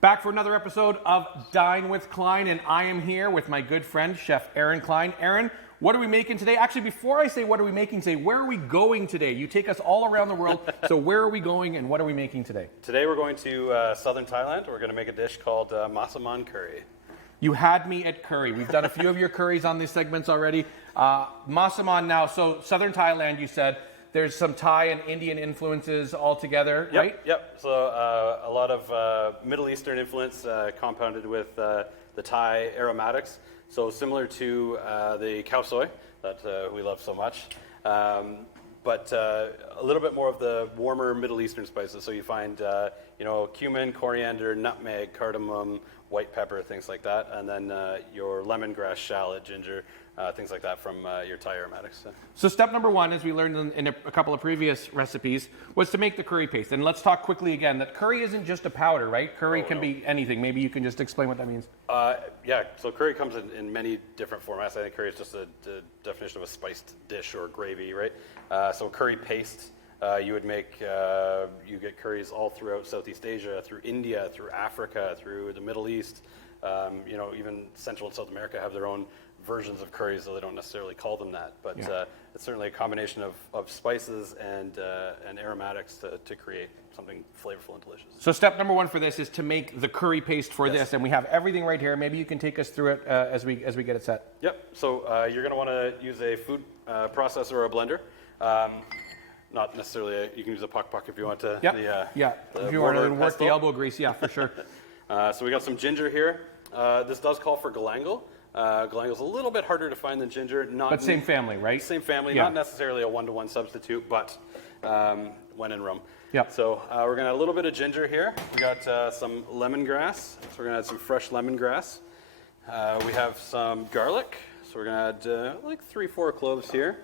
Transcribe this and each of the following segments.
Back for another episode of Dine with Clyne, and I am here with my good friend, Chef Aaron Clyne. Aaron, what are we making today? Actually, before I say what are we making today, where are we going today? You take us all around the world, so where are we going and what are we making today? Today we're going to southern Thailand. We're going to make a dish called Massaman curry. You had me at curry. We've done a few of your curries on these segments already. Massaman now, so southern Thailand, you said. There's some Thai and Indian influences all together, right? Yep. So a lot of Middle Eastern influence compounded with the Thai aromatics. So similar to the khao soi that we love so much, but a little bit more of the warmer Middle Eastern spices. So you find cumin, coriander, nutmeg, cardamom, white pepper, things like that, and then your lemongrass, shallot, ginger, things like that from your Thai aromatics. So step number one, as we learned in a couple of previous recipes, was to make the curry paste. And let's talk quickly again that curry isn't just a powder, right? Curry can be anything. Maybe you can just explain what that means. Yeah, so curry comes in many different formats. I think curry is just the definition of a spiced dish or gravy, right? So curry paste, you would make, you get curries all throughout Southeast Asia, through India, through Africa, through the Middle East. Even Central and South America have their own versions of curries, though they don't necessarily call them that. But it's certainly a combination of spices and aromatics to create something flavorful and delicious. So step number one for this is to make the curry paste for this, and we have everything right here. Maybe you can take us through it as we get it set. Yep. So you're going to want to use a food processor or a blender. Not necessarily. You can use a puck if you want to. If you want to work the elbow grease, for sure. So we got some ginger here. This does call for galangal. Galangal's a little bit harder to find than ginger. But same family, right? Same family, not necessarily a one-to-one substitute, but when in Rome. Yep. So we're going to add a little bit of ginger here. We got some lemongrass, so we're going to add some fresh lemongrass. We have some garlic, so we're going to add like 3-4 cloves here.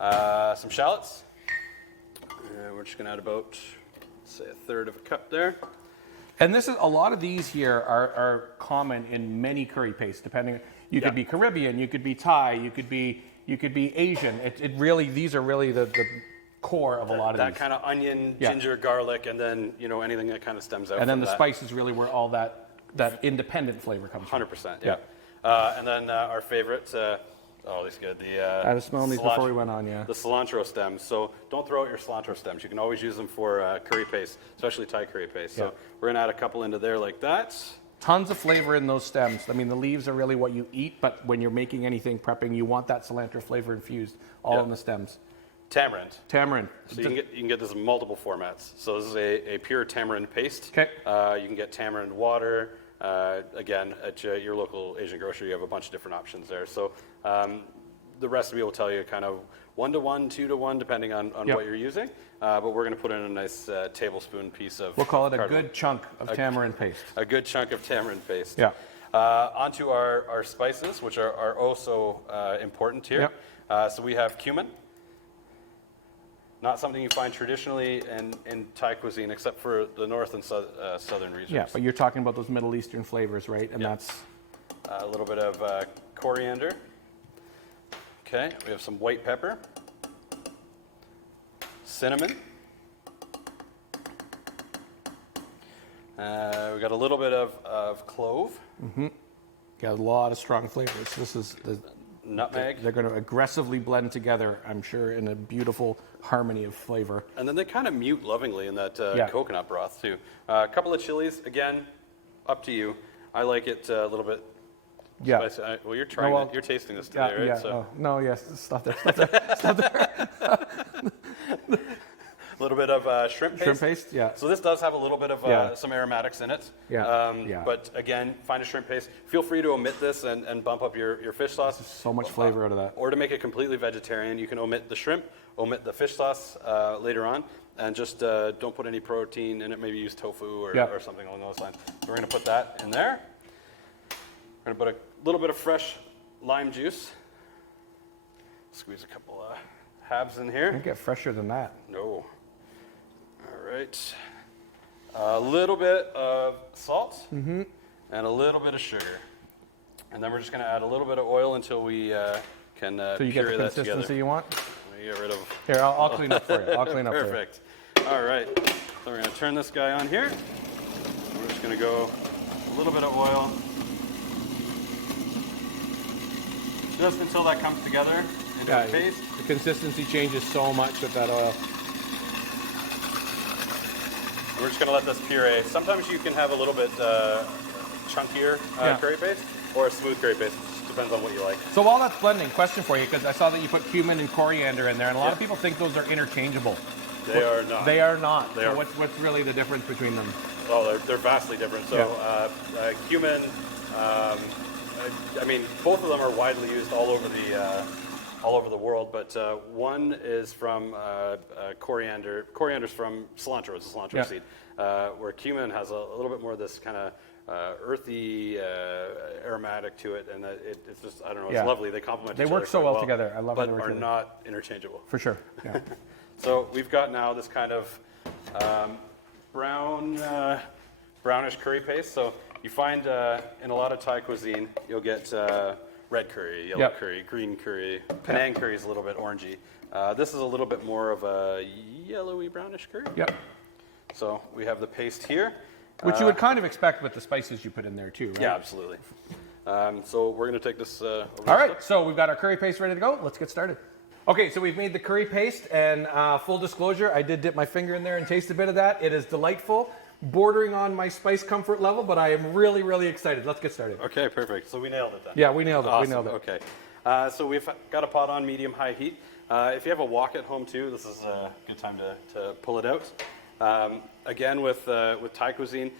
Some shallots. We're just going to add about, say, a third of a cup there. And this is a lot of these here are common in many curry pastes. Depending, you could be Caribbean, you could be Thai, you could be Asian. It really, these are really the core of a lot of these. That kind of onion, ginger, garlic, and then anything that kind of stems out. And then the that. spice is really where all that independent flavor comes from. 100%. Yeah. And then our favorite. Oh, these good. I was smelling these before we went on, The cilantro stems. So don't throw out your cilantro stems. You can always use them for curry paste, especially Thai curry paste. So we're going to add a couple into there like that. Tons of flavor in those stems. I mean, the leaves are really what you eat, but when you're making anything prepping, you want that cilantro flavor infused all in the stems. Tamarind. So you can get this in multiple formats. So this is a pure tamarind paste. Okay. You can get tamarind water. Again, at your local Asian grocery, you have a bunch of different options there. So the recipe will tell you kind of 1-to-1, 2-to-1, depending on what you're using. But we're going to put in a nice tablespoon piece of We'll call it a good chunk of tamarind paste. A good chunk of tamarind paste. Yeah. Onto our spices, which are also important here. So we have cumin. Not something you find traditionally in Thai cuisine, except for the north and southern regions. Yeah, but you're talking about those Middle Eastern flavors, right? And that's a little bit of coriander. Okay, we have some white pepper, cinnamon. We got a little bit of clove. Mm-hmm. Got a lot of strong flavors. This is nutmeg. They're going to aggressively blend together, I'm sure, in a beautiful harmony of flavor. And then they kind of mute lovingly in that coconut broth, too. A couple of chilies, again, up to you. I like it a little bit spicy. Well, you're trying it. You're tasting this today, right? Yeah. So. Stop there. A little bit of shrimp paste. Shrimp paste, yeah. So this does have a little bit of some aromatics in it. But again, find a shrimp paste. Feel free to omit this and bump up your fish sauce. There's so much flavor out of that. Or to make it completely vegetarian, you can omit the shrimp, omit the fish sauce later on, and just don't put any protein in it. Maybe use tofu or something along those lines. So we're going to put that in there. We're going to put a little bit of fresh lime juice. Squeeze a couple halves in here. Can't get fresher than that. No. All right. A little bit of salt and a little bit of sugar. And then we're just going to add a little bit of oil until we can so you get the consistency you want? Let me get rid of... Here, I'll clean up for you. I'll clean up Perfect. for you. All right. So we're going to turn this guy on here. We're just just going to go a little bit of oil. Just until that comes together into a paste. The consistency changes so much with that oil. We're just going to let this puree. Sometimes you can have a little bit chunkier curry paste or a smooth curry paste. It just depends on what you like. So while that's blending, question for you, because I saw that you put cumin and coriander in there, and a lot of people think those are interchangeable. They are not. They are not. They so are. What's really the difference between them? Oh, they're vastly different. So cumin, I mean, both of them are widely used all over the world, but one is from coriander. Coriander's from cilantro. It's a cilantro seed. Where cumin has a little bit more of this kind of earthy, aromatic to it, and it's just, I don't know, it's lovely. They complement each other. They work so well together. I love how they work together. But are not interchangeable. For sure. Yeah. So we've got now this kind of brownish curry paste. So you find in a lot of Thai cuisine, you'll get red curry, yellow curry, green curry. Penang curry is a little bit orangey. This is a little bit more of a yellowy brownish curry. Yep. So we have the paste here. Which you would kind of expect with the spices you put in there too, right? Yeah, absolutely. So we're going to take this over. All right, so we've got our curry paste ready to go. Let's get started. Okay, so we've made the curry paste, and full disclosure, I did dip my finger in there and taste a bit of that. It is delightful, bordering on my spice comfort level, but I am really, really excited. Let's get started. Okay, perfect. So we nailed it then. Yeah, we nailed it. Awesome. We nailed it. Okay. So we've got a pot on medium-high heat. If you have a wok at home too, this is a good time to pull it out. Again, with Thai cuisine,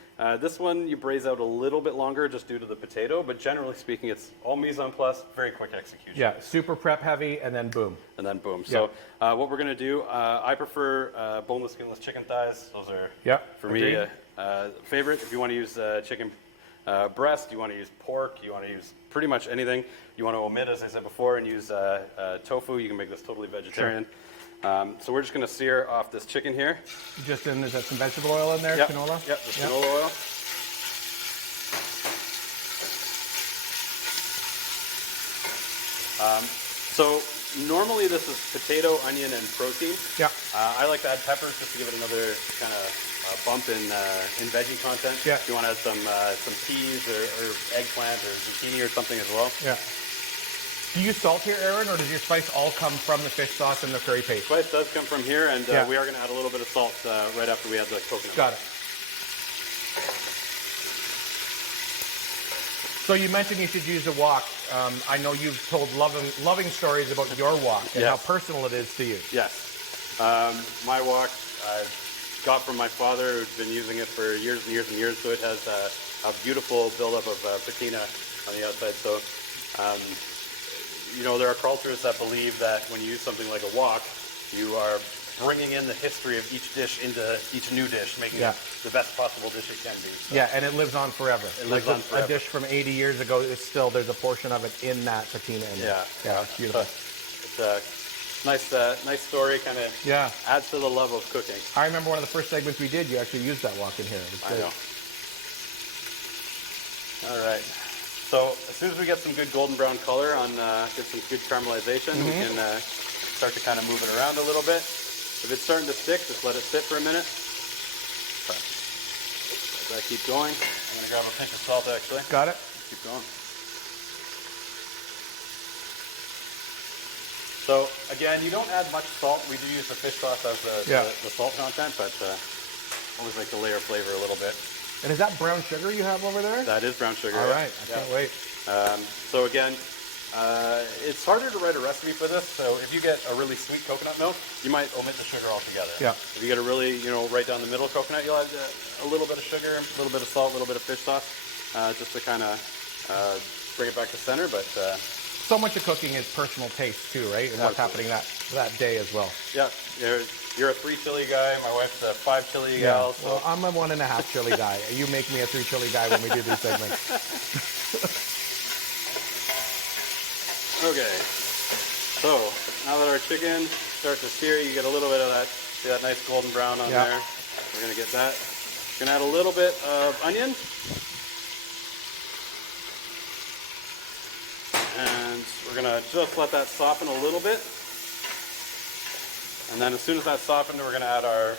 this one you braise out a little bit longer just due to the potato, but generally speaking, it's all mise en place, very quick execution. Yeah, super prep heavy, and then boom. And then boom. So what we're going to do, I prefer boneless, skinless chicken thighs. Those are, for me, favorite. If you want to use chicken breast, you want to use pork, you want to use pretty much anything. You want to omit, as I said before, and use tofu. You can make this totally vegetarian. Sure. So we're just going to sear off this chicken here. Is that some vegetable oil in there, canola? Yep, the canola oil. So normally this is potato, onion, and protein. Yeah. I like to add peppers just to give it another kind of bump in veggie content. Yeah. If you want to add some peas or eggplant or zucchini or something as well. Yeah. Do you salt here, Aaron, or does your spice all come from the fish sauce and the curry paste? Spice does come from here, and we are going to add a little bit of salt right after we add the coconut. Got it. So you mentioned you should use a wok. I know you've told loving stories about your wok and how personal it is to you. Yes. My wok I got from my father, who's been using it for years and years and years, so it has a beautiful buildup of patina on the outside. So you know, there are cultures that believe that when you use something like a wok, you are bringing in the history of each dish into each new dish, making it the best possible dish it can be. So. Yeah, and it lives on forever. It lives on forever. A dish from 80 years ago, it's still, there's a portion of it in that patina. Yeah, it's beautiful. It's a nice story, kind of adds to the love of cooking. I remember one of the first segments we did, you actually used that wok in here. I know. All right. So as soon as we get some good golden brown color get some good caramelization, we can start to kind of move it around a little bit. If it's starting to stick, just let it sit for a minute. Okay. Let that keep going. I'm going to grab a pinch of salt, actually. Got it. Keep going. So again, you don't add much salt. We do use the fish sauce as the salt content, but always like to layer flavor a little bit. And is that brown sugar you have over there? That is brown sugar. All right, I can't wait. So again, it's harder to write a recipe for this. So if you get a really sweet coconut milk, you might omit the sugar altogether. Yeah. If you get a really, right down the middle coconut, you'll add a little bit of sugar, a little bit of salt, a little bit of fish sauce, just to kind of bring it back to center. But so much of cooking is personal taste too, right? And what's happening that day as well. Yeah. You're a 3 chili guy. My wife's a 5 chili gal. So. Well, I'm a 1.5 chili guy. You make me a 3 chili guy when we do these segments. Okay. So now that our chicken starts to sear, you get a little bit of that nice golden brown on there. We're gonna get that. We're gonna add a little bit of onion. And we're gonna just let that soften a little bit. And then as soon as that's softened, we're going to add our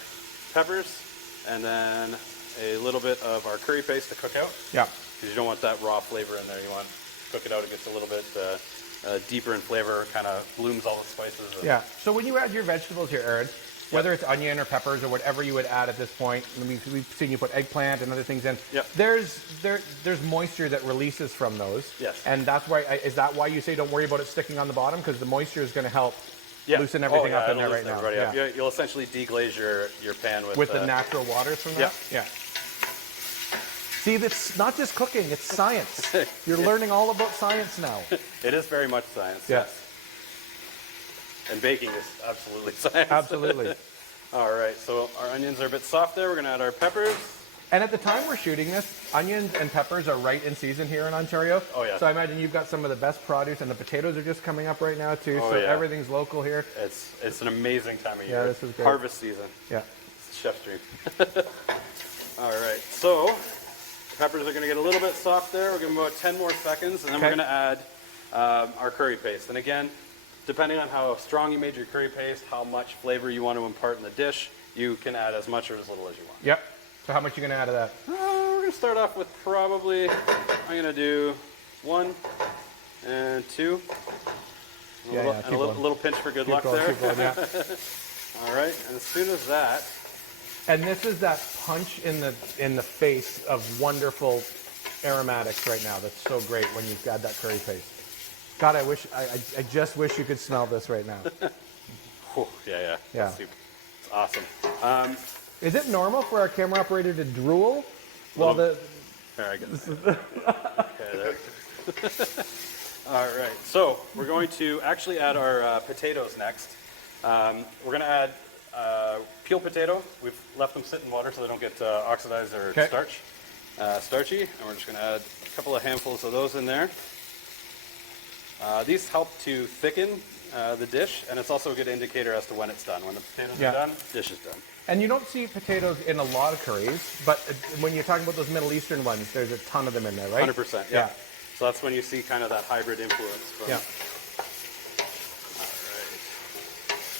peppers and then a little bit of our curry paste to cook out. Yeah. Because you don't want that raw flavor in there. You want to cook it out. It gets a little bit deeper in flavor, kind of blooms all the spices. Yeah. So when you add your vegetables here, Aaron, whether it's onion or peppers or whatever you would add at this point, and we've seen you put eggplant and other things in. Yep. There's moisture that releases from those. Yes. And that's why is that why you say don't worry about it sticking on the bottom, because the moisture is going to help loosen everything up in there right now. Yeah. You'll essentially deglaze your pan with the natural waters from that. Yeah. See, it's not just cooking; it's science. You're learning all about science now. It is very much science. Yes. And baking is absolutely science. Absolutely. All right, so our onions are a bit soft there. We're going to add our peppers. And at the time we're shooting this, onions and peppers are right in season here in Ontario. Oh, yeah. So I imagine you've got some of the best produce, and the potatoes are just coming up right now, too. So everything's local here. It's an amazing time of year. Yeah, this is great. Harvest season. Yeah. It's chef's dream. All right, so peppers are going to get a little bit soft there. We'll give them about 10 more seconds, and then we're going to add our curry paste. And again, depending on how strong you made your curry paste, how much flavor you want to impart in the dish, you can add as much or as little as you want. Yep. So how much are you going to add of that? We're going to start off with probably, I'm going to do 1 and 2. A little pinch for good luck there. Keep going, yeah. All right, and as soon as that. And this is that punch in the face of wonderful aromatics right now. That's so great when you've got that curry paste. God, I just wish you could smell this right now. Yeah. It's awesome. Is it normal for our camera operator to drool while There, I get this. Okay, there. All right, so we're going to actually add our potatoes next. We're going to add peeled potato. We've left them sit in water so they don't get oxidized or starchy. And we're just going to add a couple of handfuls of those in there. These help to thicken the dish, and it's also a good indicator as to when it's done. When the potatoes are done, dish is done. And you don't see potatoes in a lot of curries, but when you're talking about those Middle Eastern ones, there's a ton of them in there, right? 100%, yeah. So that's when you see kind of that hybrid influence. All right.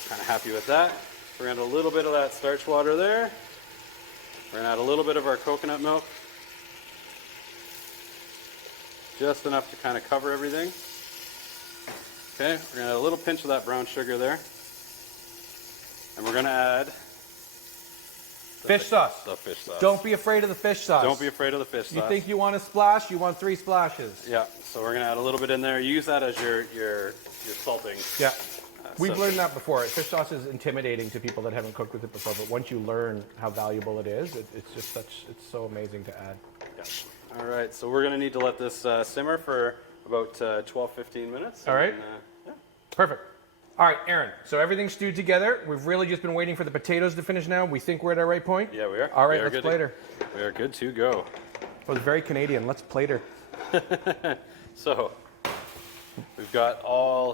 Kind of happy with that. We're going to add a little bit of that starch water there. We're going to add a little bit of our coconut milk. Just enough to kind of cover everything. Okay, we're going to add a little pinch of that brown sugar there. And we're going to add fish sauce. The fish sauce. Don't be afraid of the fish sauce. Don't be afraid of the fish sauce. You think you want a splash, you want 3 splashes. Yeah, so we're going to add a little bit in there. Use that as your salting. Yeah. We've learned that before. Fish sauce is intimidating to people that haven't cooked with it before, but once you learn how valuable it is, it's so amazing to add. Yeah. All right, so we're going to need to let this simmer for about 12-15 minutes. All right. Perfect. All right, Aaron, so everything's stewed together. We've really just been waiting for the potatoes to finish now. We think we're at our right point? Yeah, we are. All right, let's plate her. We are good to go. That was very Canadian. Let's plate her. So, we've got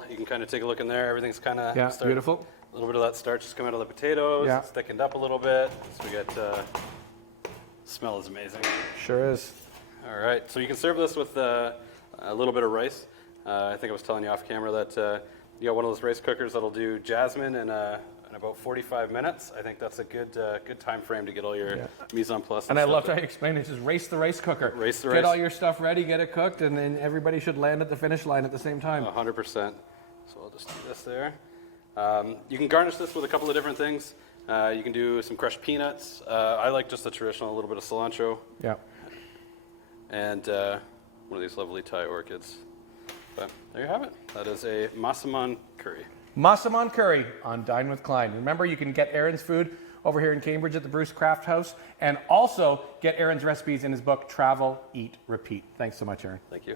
you can kind of take a look in there. Everything's kind of beautiful. A little bit of that starch has come out of the potatoes. Yeah. It's thickened up a little bit. So we get, smell is amazing. Sure is. All right, so you can serve this with a little bit of rice. I think I was telling you off camera that you got one of those rice cookers that'll do jasmine in about 45 minutes. I think that's a good time frame to get all your mise en place. And I loved how you explained it. Just race the rice cooker. Race the rice. Get all your stuff ready, get it cooked, and then everybody should land at the finish line at the same time. 100%. So I'll just do this there. You can garnish this with a couple of different things. You can do some crushed peanuts. I like just the traditional, a little bit of cilantro. Yeah. And one of these lovely Thai orchids. But there you have it. That is a Massaman curry. Massaman curry on Dine with Clyne. Remember, you can get Aaron's food over here in Cambridge at the Bruce Craft House, and also get Aaron's recipes in his book, Travel, Eat, Repeat. Thanks so much, Aaron. Thank you.